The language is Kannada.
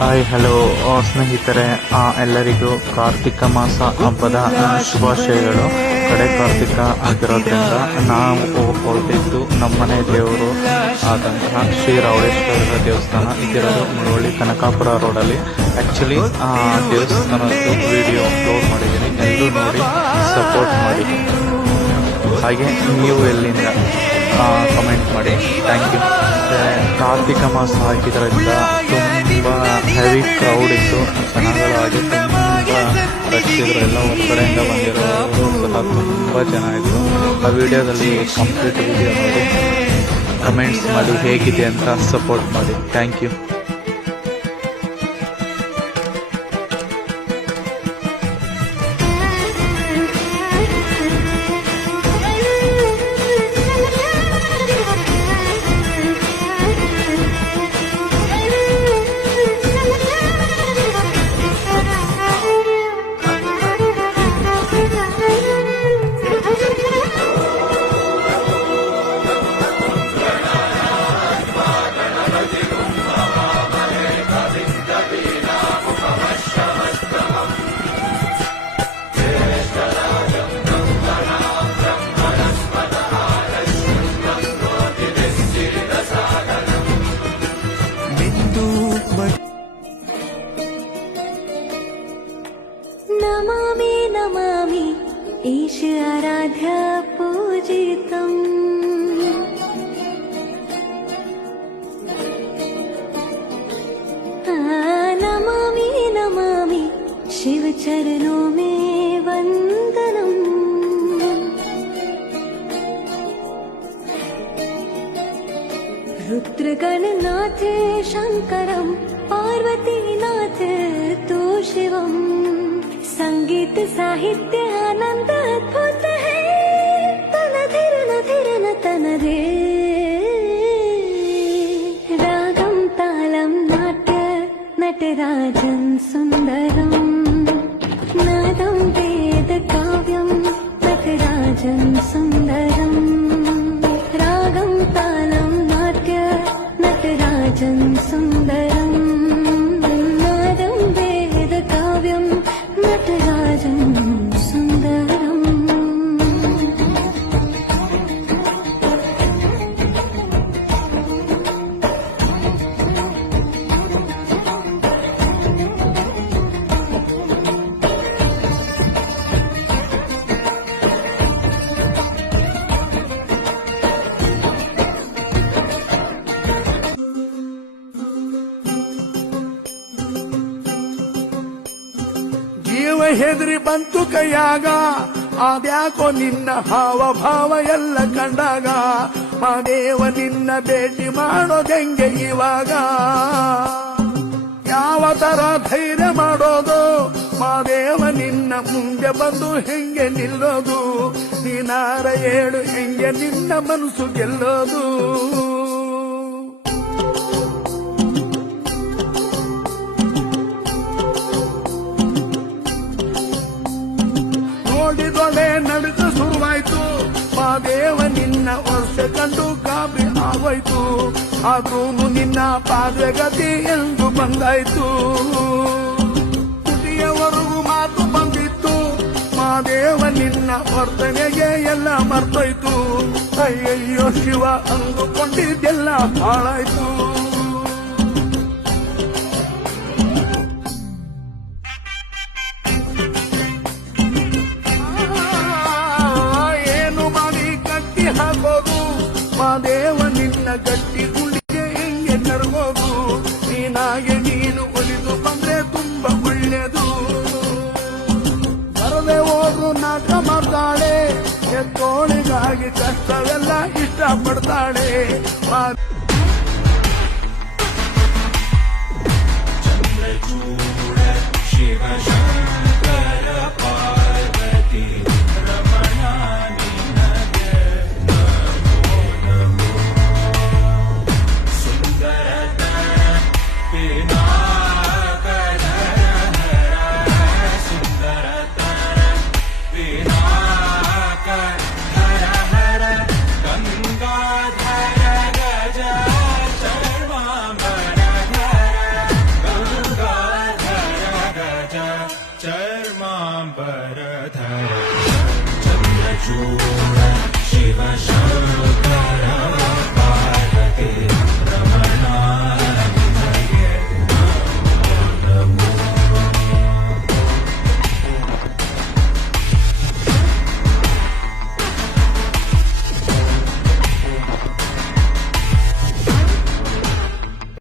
ಹಾಯ್ ಹಲೋ ಸ್ನೇಹಿತರೆ, ಎಲ್ಲರಿಗೂ ಕಾರ್ತಿಕ ಮಾಸ ಹಬ್ಬದ ಶುಭಾಶಯಗಳು. ಕಡೆ ಕಾರ್ತಿಕ ಆಗಿರೋದ್ರಿಂದ ನಾವು ಹೊರಟಿದ್ದು ನಮ್ಮನೆ ದೇವರು ಆದಂತಹ ಶ್ರೀ ರಾವಳೇಶ್ವರ ದೇವಸ್ಥಾನ ಇದಿರೋದು ಮುಳವಳ್ಳಿ ಕನಕಾಪುರ ರೋಡಲ್ಲಿ. ಆ್ಯಕ್ಚುಲಿ ದೇವಸ್ಥಾನದ್ದು ವಿಡಿಯೋ ಅಪ್ಲೋಡ್ ಮಾಡಿದ್ದೀನಿ, ಎಲ್ಲರೂ ನೋಡಿ ಸಪೋರ್ಟ್ ಮಾಡಿ. ಹಾಗೆ ನೀವು ಎಲ್ಲಿಂದ ಕಮೆಂಟ್ ಮಾಡಿ. Thank you. ಕಾರ್ತಿಕ ಮಾಸ ಆಗಿದ್ದರಿಂದ ತುಂಬ ಹೆವಿ ಕ್ರೌಡ್ ಇತ್ತು, ಜನಗಳಾಗಿ ತುಂಬ ರಶ್ ಇದ್ರು. ಎಲ್ಲ ಹೊರಗಡೆಯಿಂದ ಬಂದಿರೋರು ಸಹ ತುಂಬ ಜನ ಇದ್ರು. ಆ ವಿಡಿಯೋದಲ್ಲಿ ಕಂಪ್ಲೀಟ್ ವಿಡಿಯೋ ನೋಡಿ ಕಮೆಂಟ್ಸ್ ಮಾಡಿ, ಹೇಗಿದೆ ಅಂತ ಸಪೋರ್ಟ್ ಮಾಡಿ. Thank you. नमामि नमामि ईश आराध्य पूजितम्। नमामि नमामि शिव चरणों में वंदनम्। रुद्रगणनाथ शंकरं पार्वतीनाथ तो शिवम्। संगीत साहित्य आनंद अद्भुत है, तनधे रागम तालम नाट्य नटराजन सुंदरम। नादम वेद काव्यम नटराजन सुंदरम। रागम तालम नाट्य नटराजन सुंदरम। नादम वेद काव्यम नटराजन सुंदरम। ಜೀವ ಹೆದರಿ ಬಂತು ಕೈಯಾಗ, ಆದ್ಯಾಕೋ ನಿನ್ನ ಹಾವ ಭಾವ ಎಲ್ಲ ಕಂಡಾಗ. ಮಾದೇವ ನಿನ್ನ ಭೇಟಿ ಮಾಡೋದೆಂಗೆ ಇವಾಗ? ಯಾವ ತರ ಧೈರ್ಯ ಮಾಡೋದು? ಮಾದೇವ ನಿನ್ನ ಮುಂದೆ ಬಂದು ಹೆಂಗೆ ನಿಲ್ಲೋದು? ನೀನಾರ ಹೇಳು, ಹೆಂಗೆ ನಿನ್ನ ಮನಸ್ಸು ಗೆಲ್ಲೋದು? ನೋಡಿದೊಡೆ ನಡುಕ ಶುರುವಾಯ್ತು, ಮಾದೇವ ನಿನ್ನ ವರ್ಷ ಕಂಡು ಗಾಬರಿ ಆಗೋಯ್ತು. ಆದ್ರೂ ನಿನ್ನ ಪಾದಗತಿ ಎಂದು ಬಂದಾಯ್ತು. ತುಟಿಯವರೆಗೂ ಮಾತು ಬಂದಿತ್ತು, ಮಾದೇವ ನಿನ್ನ ವರ್ತನೆಗೆ ಎಲ್ಲ ಮರ್ತೋಯ್ತು. ಅಯ್ಯಯ್ಯೋ ಶಿವ ಅಂದುಕೊಂಡಿದ್ದೆಲ್ಲ ಹಾಳಾಯ್ತು. ಮಾದೇವ ನಿನ್ನ ಗಟ್ಟಿ ಗುಂಡಿಗೆ ಹೆಂಗೆ ಕರ್ಗೋದು? ನೀನಾಗೆ ನೀನು ಒಲಿದು ಬಂದ್ರೆ ತುಂಬಾ ಒಳ್ಳೆದು. ಬರದೆ ಹೋದ್ರು ನಾಟ ಮಾಡ್ತಾಳೆ, ಎತ್ತೋಳಿಗಾಗಿ ಕಷ್ಟವೆಲ್ಲ ಇಷ್ಟಪಡ್ತಾಳೆ. ಶಿವ ಶಂಕರ ಪಾರ್ವತಿ ರಮಣ ಗಂಗಾಧರ ಗಜ शूर शिव